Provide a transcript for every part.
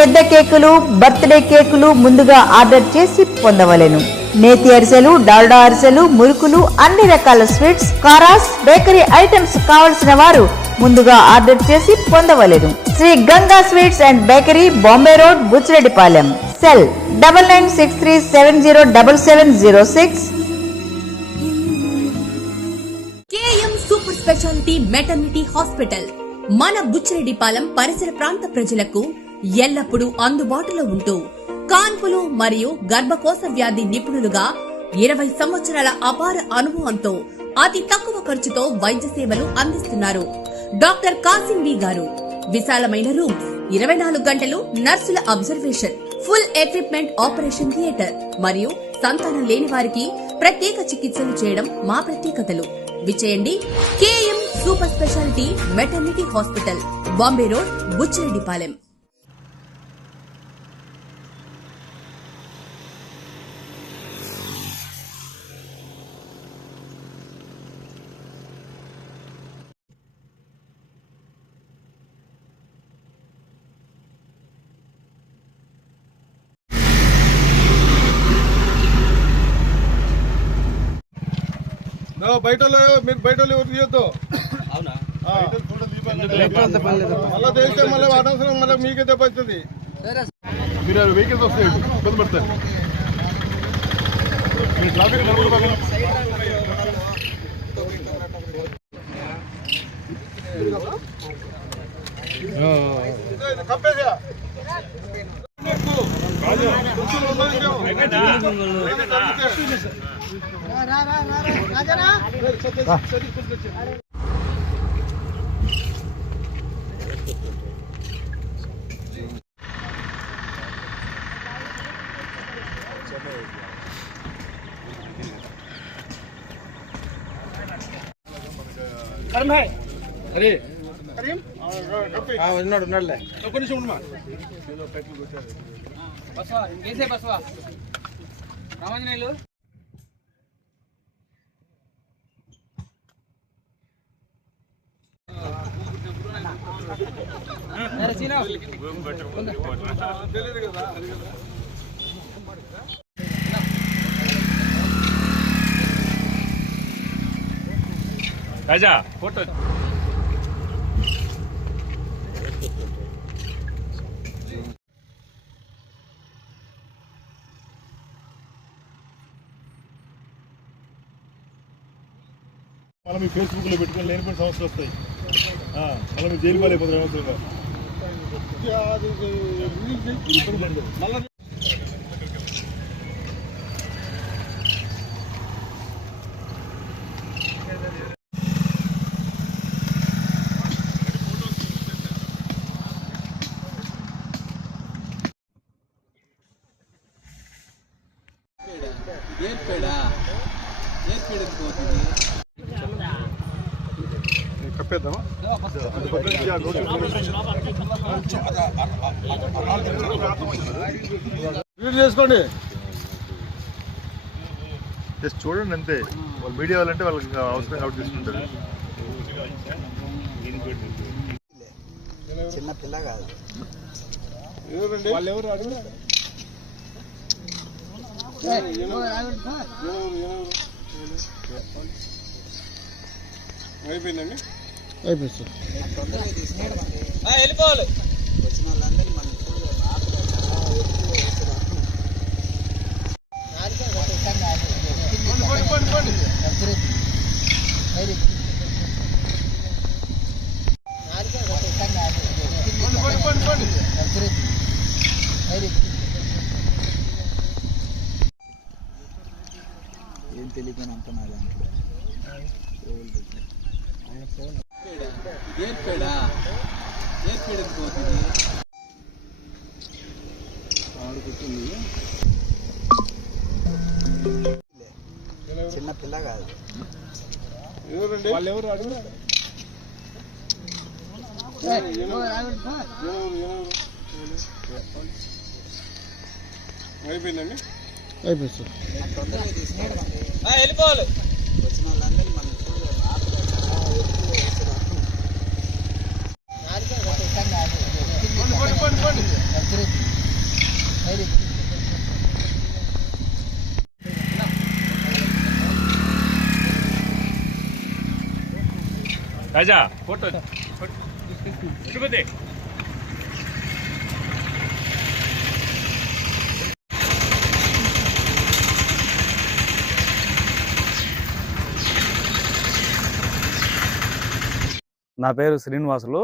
పెద్ద కేకులు, బర్త్డే కేకులు ముందుగా ఆర్డర్ చేసి పొందవలెను. నేతి అరిసెలు, డాల్డా అరిసెలు, మురుకులు, అన్ని రకాల స్వీట్స్, కారాస్, బేకరీ ఐటమ్స్ కావలసిన వారు ముందుగా ఆర్డర్ చేసి పొందవలెను. Shri Ganga sweets and bakery, Bombay road, Buchireddypalem. Cell 9963707706. KM super speciality maternity hospital మన బుచ్చిరెడ్డిపాలెం పరిసర ప్రాంత ప్రజలకు ఎల్లప్పుడూ అందుబాటులో ఉంటూ కాన్పులు మరియు గర్భకోశ వ్యాధి నిపుణులుగా 20 సంవత్సరాల అపార అనుభవంతో అతి తక్కువ ఖర్చుతో వైద్య సేవలు అందిస్తున్నారు. డాక్టర్ కాసిం బి గారు. విశాలమైన రూమ్స్, 24 గంటలు నర్సుల observation, full equipment, operation theatre మరియు సంతానం లేని వారికి ప్రత్యేక చికిత్సలు చేయడం మా ప్రత్యేకతలు. విచేయండి KM super speciality maternity hospital, Bombay road, Buchireddypalem. బయట మీరు బయట ఎవరు తీయొద్దు. మళ్ళీ తెస్తే మళ్ళీ అనవసరం మళ్ళీ మీకే దెబ్బ అవుతుంది. మీరు వెహికల్స్ వస్తాయి ఇబ్బంది పడతారు. మీరు ట్రాఫిక్ కంపేసా అరే ఉన్నాడులే ఒక్క నిమిషం ఉండమా. బస్వా ఇంకేసే బస్వా రామాంజనేయులు తెలియదు కదా. రాజా ఫోటో మళ్ళీ మీ ఫేస్బుక్లో పెట్టుకొని లేనిపోయిన సమస్యలు వస్తాయి. మళ్ళీ మీరు జైలు పాలైపోతారు అవసరంగా. మళ్ళీ కప్పేద్దామా? చేసుకోండి, జస్ట్ చూడండి అంతే. వాళ్ళు మీడియా వాళ్ళంటే వాళ్ళకి అవసరం కాబట్టి తీసుకుంటారు. చిన్న పిల్ల కాదు. వాళ్ళు ఎవరు అయిపోయిందండి. అయిపోయింది సార్. వెళ్ళిపోవాలి. వచ్చిన వాళ్ళందరినీ మనం ఏం తెలియని అంటున్నారు చిన్న పిల్ల కాదు. వాళ్ళు ఎవరు అయిపోయిందండి. అయిపోయింది సార్. వెళ్ళిపోవాలి. వచ్చిన వాళ్ళందరినీ మనం రాజా ఫోటో తిరుపతి నా పేరు శ్రీనివాసులు,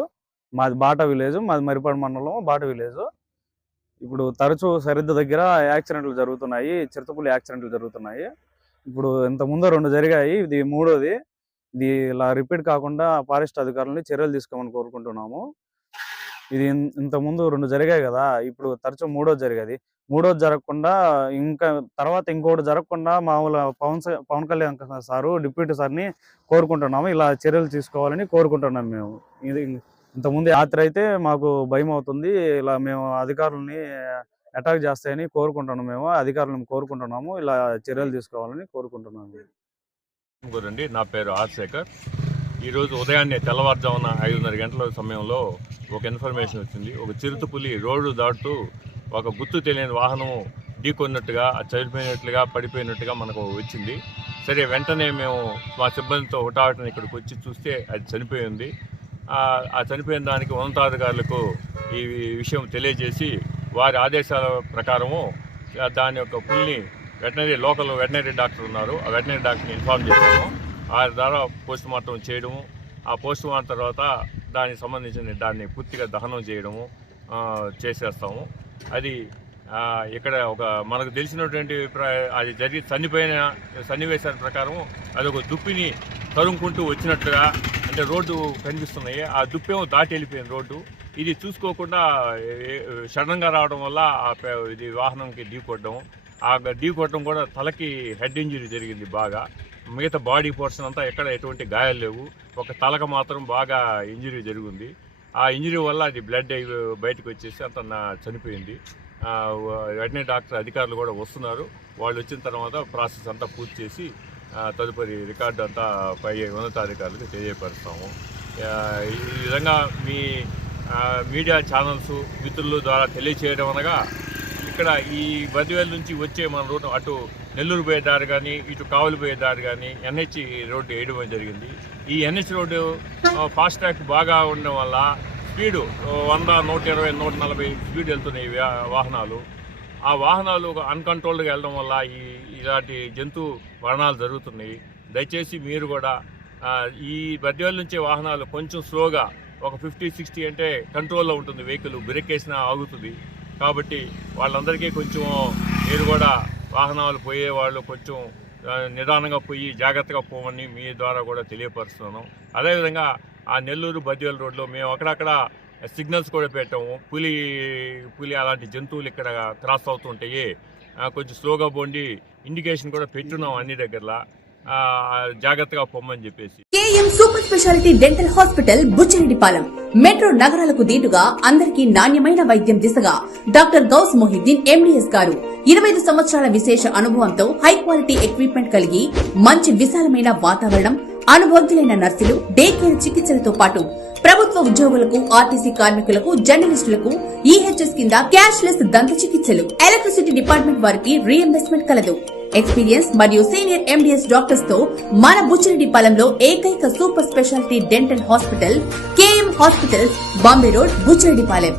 మాది బాట విలేజ్, మాది మరిపాడు మండలం బాట విలేజ్. ఇప్పుడు తరచూ సరిహద్దు దగ్గర యాక్సిడెంట్లు జరుగుతున్నాయి, చిరుతపులి యాక్సిడెంట్లు జరుగుతున్నాయి. ఇప్పుడు ఇంతకుముందు 2 జరిగాయి, ఇది 3వది. ఇది ఇలా రిపీట్ కాకుండా ఫారెస్ట్ అధికారులని చర్యలు తీసుకోమని కోరుకుంటున్నాము. ఇది ఇంతకుముందు 2 జరిగాయి కదా, ఇప్పుడు తరచూ 3వది జరిగేది. 3వది జరగకుండా ఇంకా తర్వాత ఇంకోటి జరగకుండా మామూలు పవన్ కళ్యాణ్ సారు డిప్యూటీ సార్ని కోరుకుంటున్నాము, ఇలా చర్యలు తీసుకోవాలని కోరుకుంటున్నాము. మేము ఇది ఇంతకుముందు రాత్రి అయితే మాకు భయం అవుతుంది, ఇలా మేము అధికారులని అటాక్ చేస్తాయని కోరుకుంటున్నాము. మేము అధికారులను కోరుకుంటున్నాము, ఇలా చర్యలు తీసుకోవాలని కోరుకుంటున్నాము. గురండి, నా పేరు ఆర్ శేఖర్. ఈరోజు ఉదయాన్నే తెల్లవారుజామున 5:30 గంటల సమయంలో ఒక ఇన్ఫర్మేషన్ వచ్చింది. ఒక చిరుతపులి రోడ్డు దాటుతూ ఒక గుర్తు తెలియని వాహనం ఢీకొన్నట్టుగా, చనిపోయినట్లుగా, పడిపోయినట్టుగా మనకు వచ్చింది. సరే, వెంటనే మేము మా సిబ్బందితో హుటాహుటిన ఇక్కడికి వచ్చి చూస్తే అది చనిపోయి ఉంది. ఆ చనిపోయిన దానికి ఉన్నతాధికారులకు ఈ విషయం తెలియజేసి వారి ఆదేశాల ప్రకారము దాని యొక్క పులిని లోకల్ వెటనరీ డాక్టర్ ఉన్నారు, ఆ వెటనరీ డాక్టర్ని ఇన్ఫార్మ్ చేశాము. ఆ ద్వారా పోస్ట్ మార్టం చేయడము, ఆ పోస్ట్ మార్టం తర్వాత దానికి సంబంధించిన దాన్ని పూర్తిగా దహనం చేయడము చేసేస్తాము. అది ఇక్కడ ఒక మనకు తెలిసినటువంటి అది జరిగి చనిపోయిన సన్నివేశాల ప్రకారం అది ఒక దుప్పిని తరుముకుంటూ వచ్చినట్టుగా, అంటే రోడ్డు కనిపిస్తున్నాయి, ఆ దుప్పేమో దాటి వెళ్ళిపోయింది రోడ్డు. ఇది చూసుకోకుండా సడన్గా రావడం వల్ల ఇది వాహనంకి ఢీకొట్టడం, ఆ ఢీకొట్టడం కూడా తలకి హెడ్ ఇంజరీ జరిగింది బాగా. మిగతా బాడీ పోర్షన్ అంతా ఎక్కడ ఎటువంటి గాయాలు లేవు, ఒక తలకు మాత్రం బాగా ఇంజరీ జరిగింది. ఆ ఇంజరీ వల్ల అది బ్లడ్ బయటకు వచ్చేసి అంత చనిపోయింది. వెటనరీ డాక్టర్ అధికారులు కూడా వస్తున్నారు, వాళ్ళు వచ్చిన తర్వాత ప్రాసెస్ అంతా పూర్తి చేసి తదుపరి రికార్డు అంతా పై ఉన్నతాధికారులకు తెలియపరుస్తాము. ఈ విధంగా మీ మీడియా ఛానల్స్ మిత్రుల ద్వారా తెలియచేయడం అనగా, ఇక్కడ ఈ బద్వేలు నుంచి వచ్చే మన రోడ్డు అటు నెల్లూరు పోయే దారి కానీ, ఇటు కావలి పోయే దారి కానీ ఎన్హెచ్ రోడ్డు వేయడం జరిగింది. ఈ ఎన్హెచ్ రోడ్డు ఫాస్ట్ ట్రాక్ బాగా ఉండడం వల్ల స్పీడు 100, 120, 140 స్పీడ్ వెళ్తున్నాయి వాహనాలు. ఆ వాహనాలు అన్కంట్రోల్డ్గా వెళ్ళడం వల్ల ఇలాంటి జంతు మరణాలు జరుగుతున్నాయి. దయచేసి మీరు కూడా ఈ బద్వేల నుంచే వాహనాలు కొంచెం స్లోగా, ఒక 50-60 అంటే కంట్రోల్లో ఉంటుంది వెహికల్, బ్రేక్ వేసినా ఆగుతుంది. కాబట్టి వాళ్ళందరికీ కొంచెం మీరు కూడా వాహనాలు పోయేవాళ్ళు కొంచెం నిదానంగా పోయి జాగ్రత్తగా పోవని మీ ద్వారా కూడా తెలియపరుస్తున్నాను. అదేవిధంగా ఆ నెల్లూరు బద్వేలు రోడ్లో మేము అక్కడక్కడ సిగ్నల్స్ కూడా పెట్టాము. పులి అలాంటి జంతువులు ఇక్కడ క్రాస్ అవుతుంటాయి, కొంచెం స్లోగా పోండి ఇండికేషన్ కూడా పెట్టున్నాం అన్ని దగ్గరలా, జాగ్రత్తగా పొమ్మని చెప్పేసి. KM super speciality dental hospital Buchireddypalem metro నగరాలకు దీటుగా అందరికీ నాణ్యమైన వైద్యం దిశగా డాక్టర్ గౌస్ మొహిద్దీన్ ఎండిఎస్ గారు 25 సంవత్సరాల విశేష అనుభవంతో హై క్వాలిటీ ఎక్విప్మెంట్ కలిగి మంచి విశాలమైన వాతావరణం, అనుభవజ్ఞులైన నర్సులు, డే కేర్ చికిత్సలతో పాటు ప్రభుత్వ ఉద్యోగులకు, ఆర్టీసీ కార్మికులకు, జర్నలిస్టులకు ఈహెచ్ఎస్ కింద క్యాష్లెస్ దంత చికిత్సలు, ఎలక్ట్రిసిటీ డిపార్ట్మెంట్ వారికి రీఎంబర్స్మెంట్ కలదు. ఎక్స్పీరియన్స్ మరియు సీనియర్ ఎండిఎస్ డాక్టర్స్ తో మన బుచ్చిరెడ్డిపాలెంలో ఏకైక super speciality dental hospital KM hospitals, Bombay road, Buchireddypalem.